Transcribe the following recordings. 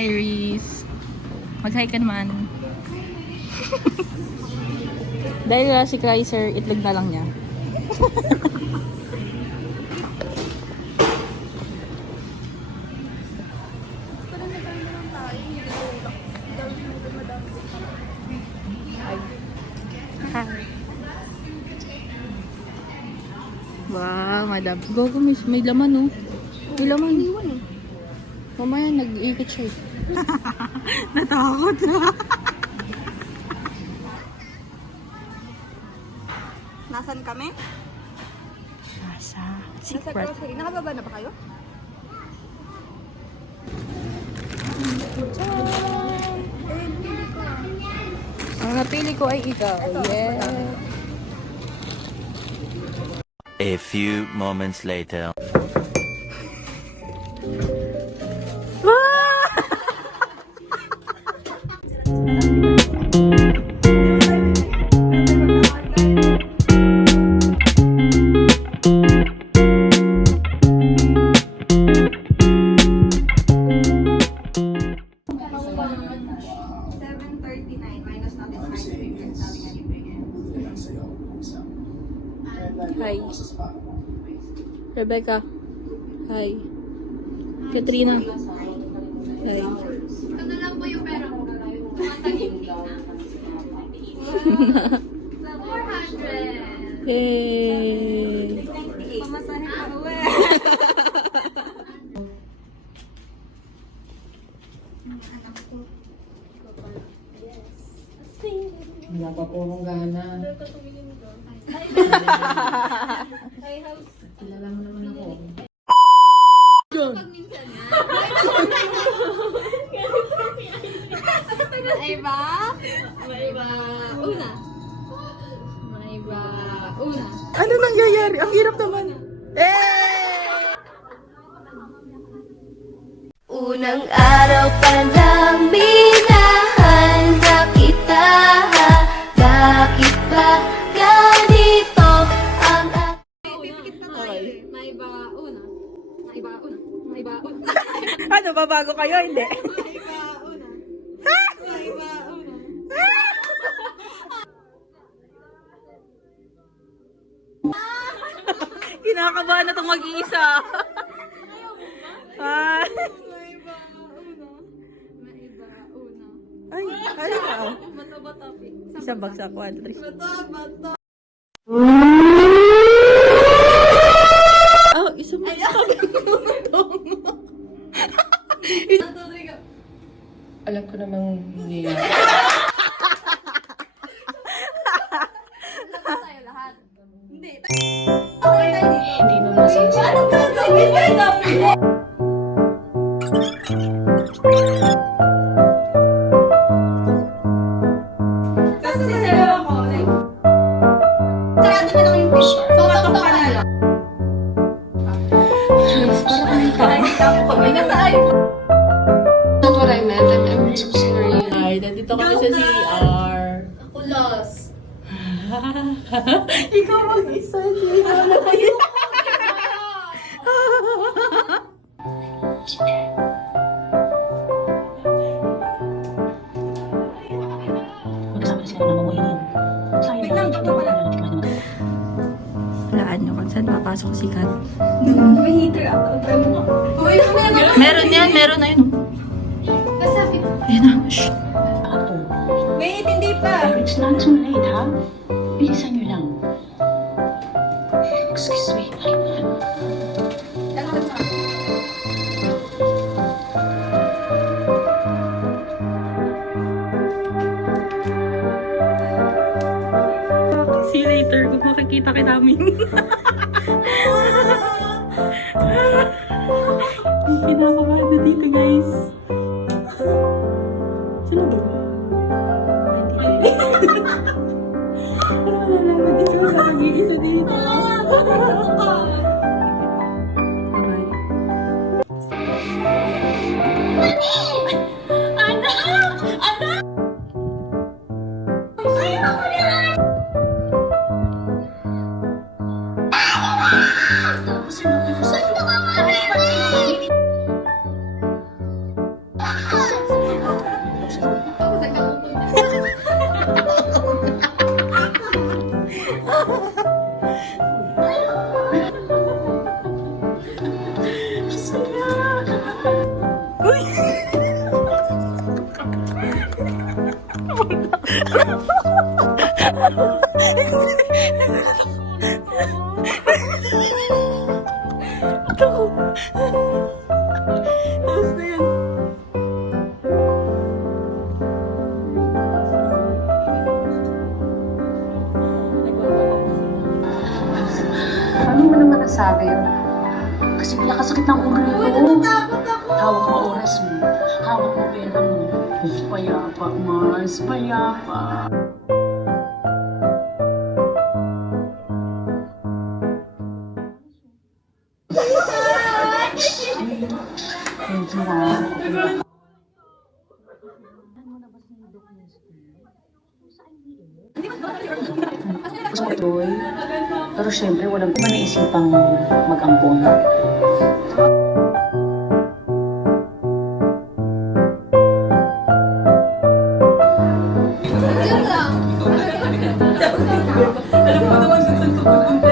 Iris. Mag-hi ka naman. Dahil si Kaiser, itlog na lang niya. Wow, madam. Go, miss. May laman, oh. May laman. Mamaya, nag-iikot siya. Natakot na. Nasaan kami? Nasa Nasa secret. grocery. Nakababa na ba kayo? Ang napili ko ay ikaw. Yeah. A few moments later. Hi. Rebecca. Hi. Katrina. Hi. Ano lang po yung pera ko? Matahimik na. 400. Yay. Pamasahe pa uwi. Wala pa po akong gana. Kilala mo naman ako. Pag minsan nga. May ba? May ba? Una. May ba? Una. Ano nangyayari? Ang hirap naman. Unang araw pa lang minahal na kita. Bakit ba ganito ang Pipikit na tayo. May ba? Una. May ba? Una. May ba? Una. Ano, babago kayo? Hindi. May ba? Una. May ba? Una. Kinakabahan na itong mag-iisa. Ah. May ba? Una. May ba? Una. Ay, ano ka? Bata-bata. Isang bagsak. 1, 2, 3. Bata-bata. Oh, isang bagsak. Alam ko namang hindi. Tayo lahat. Hindi. Hindi mo masasabi. Kasi sisigaw ako. Like, sarado na lang yung picture. So, patok ka na lang. That's what I meant. I'm so sorry. Ay, nandito kami sa CR. Ako lost. Ikaw mag-isa. Hindi ko na kayo. Walaan nyo kung saan papasok si Kat. May heater ata. Try mo nga. Uy, Meron yan, meron na yun. Masakit. Ayun na. Shh. wait, hindi pa. It's not too late, ha? Bilisan nyo lang. Excuse me. See you later kung makikita ka namin. Pinakabahan na dito, guys. Sino ba? Pero wala lang, mag-isa ka, mag-iisa dito. Bye-bye. Saan ka Tapos na yan. Paano mo naman nasabi yun? Kasi nakasakit ng ulo nito. Hawak mo oras mo. Hawak mo pera mo. Payapa, Mars. Payapa. Thank you, ha. Gusto ko tuloy. Pero syempre, walang naisipang mag-ampon. Alam mo naman kung saan pupunta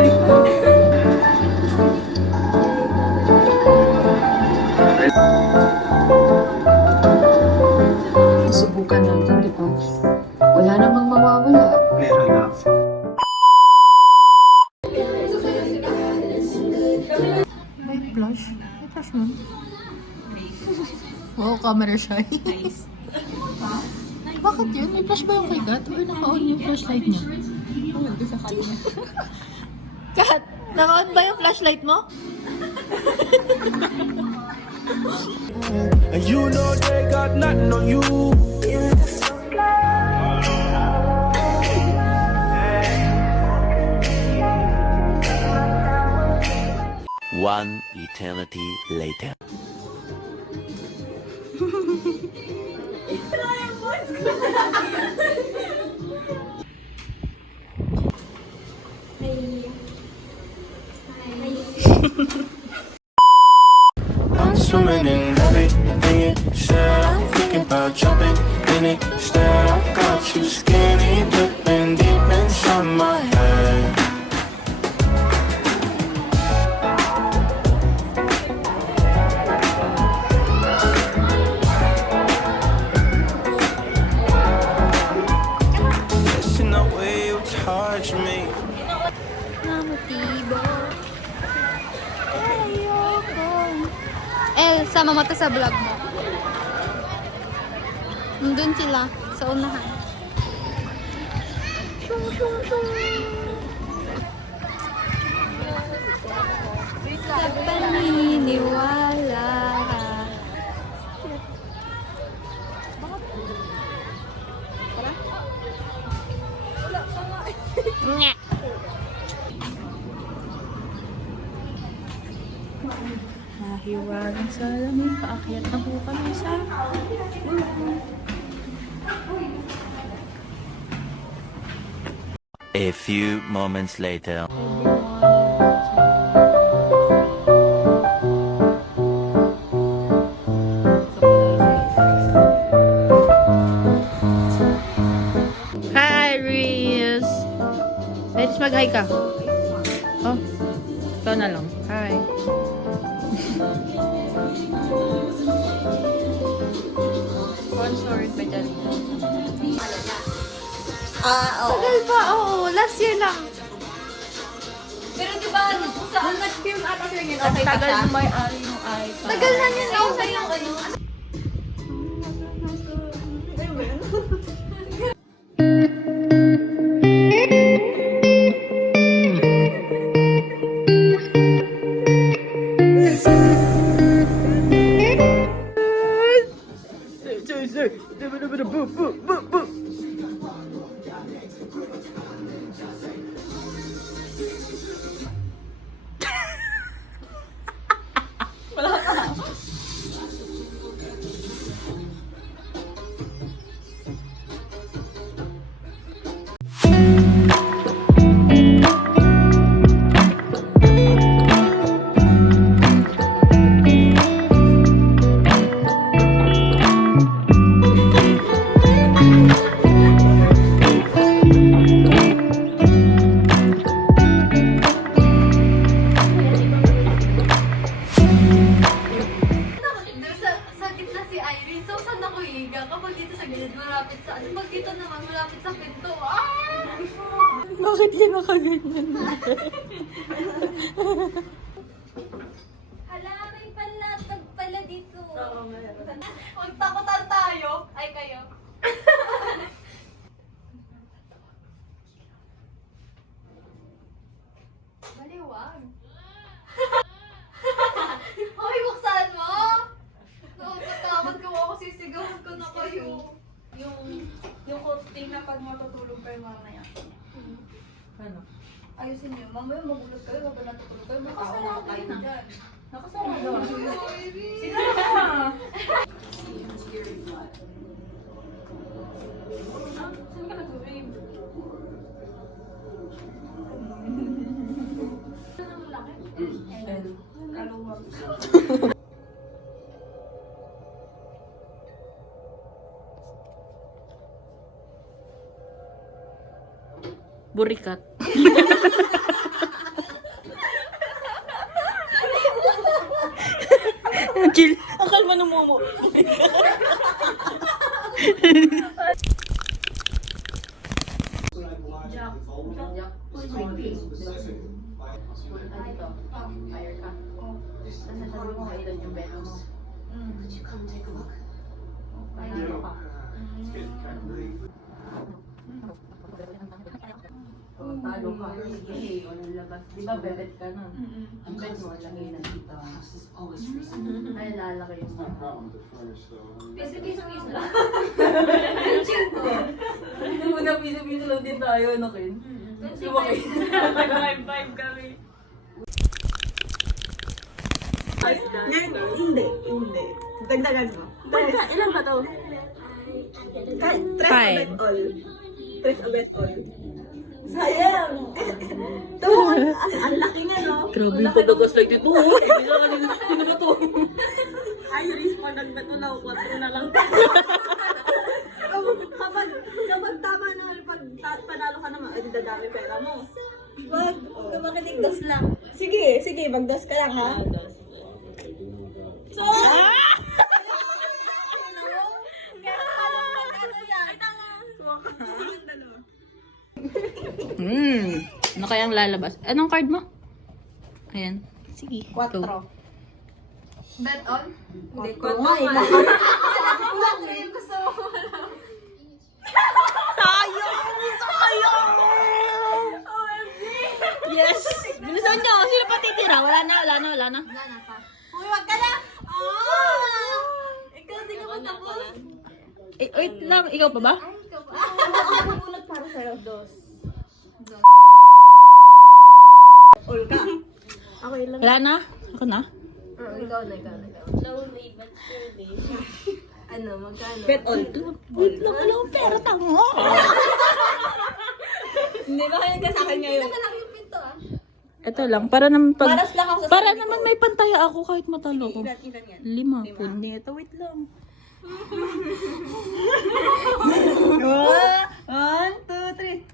Subukan natin, di ba? Wala namang mawawala. May flash? May flash nun? Wow, camera shy. Bakit yun? May flash ba yung kay Kat? Or naka-on yung flashlight niya? Sa kanya. Kat, naka-on ba yung flashlight mo? And you know they got nothing on you. One eternity later. I'm swimming in everything you said. I'm thinking about jumping in it. Instead, I got you skinny dipping deep inside my head. Just in the way you touch me. Sama mo to sa vlog mo. Nandun sila, sa unahan. Sa paniniwala. Nga. Nahiwagang salamin, paakyat na po kami sa... A few moments later. Hi, Reels! Let's mag-hi ka. Oh, ito na lang. Hi. Sponsored by Jalina. Tagal pa, oo. Last year lang. Pero diba, sa nag-film ata sir yun, okay pa siya? Tagal may-ari ng iPad. Tagal na yun, okay yung ano. Malapit sa, pag dito naman, malapit sa pinto. Ah! Bakit yan nakaganyan? Hala, may palatag pala dito. Oo, meron. Magtakutan tayo. Ay, kayo. Baliwag. Hoy, buksan mo! Nakakatakot ko ako, sisigawan ko na kayo. Yung coating na pag matutulog kayo mamaya. Ano? Ayusin niyo. Mamaya magulog kayo habang natutulog kayo. Nakasama kayo dyan. Nakasama kayo. Sige na! Saan ka nag-rave? Kaluwag. Burikat. Chill. Ang kalma ng momo. Talo ka. Sige, walang labas. Di ba, bebet ka nun? Ang bed mo, lagay na dito. Ay, lalaki mo. Piso-piso lang. Una, piso-piso lang din tayo, ano, Ken? Sumakay. Nag-5-5 kami. Hindi. Dagdagan mo. Ilan ba to? Five. Tres o best all. Sayang! Ito, ang laki nga, no? Grabe yung pag-gaslight ito. Sino ba to? Ay, Riz, pag nagbato na, 4 na lang. Kapag tama naman, pag panalo ka naman, ay dadami pera mo. Wag, kung makinig, dos lang. Sige, magdos ka lang, ha? So, Ano kayang lalabas? Anong card mo? Ayan. Sige. 4. Bet on? Hindi, 4. Yung gusto mo. Yes! Bilisan nyo! Sino pa titira? Wala na. Wala na pa. Uy, wag ka na! Ikaw, di ka pa tapos. Eh, wait lang. Ikaw pa ba? Ay, ikaw pa. Ako magulat para sa'yo. All ka. Okay lang. Wala na? Ako na? Ikaw na. Slowly but surely. Ano, magkano? Bet all. Wait lang. Wala akong pera. Tama. Hindi ba kayo ka sa akin ngayon? Malaki yung pinto ah. Ito lang. Para naman pag... Paras lang ako sa Para sarili naman ko. may pantaya ako kahit matalo ko. Ilan yan? 5. Punito. Wait lang. 1, 2, 3.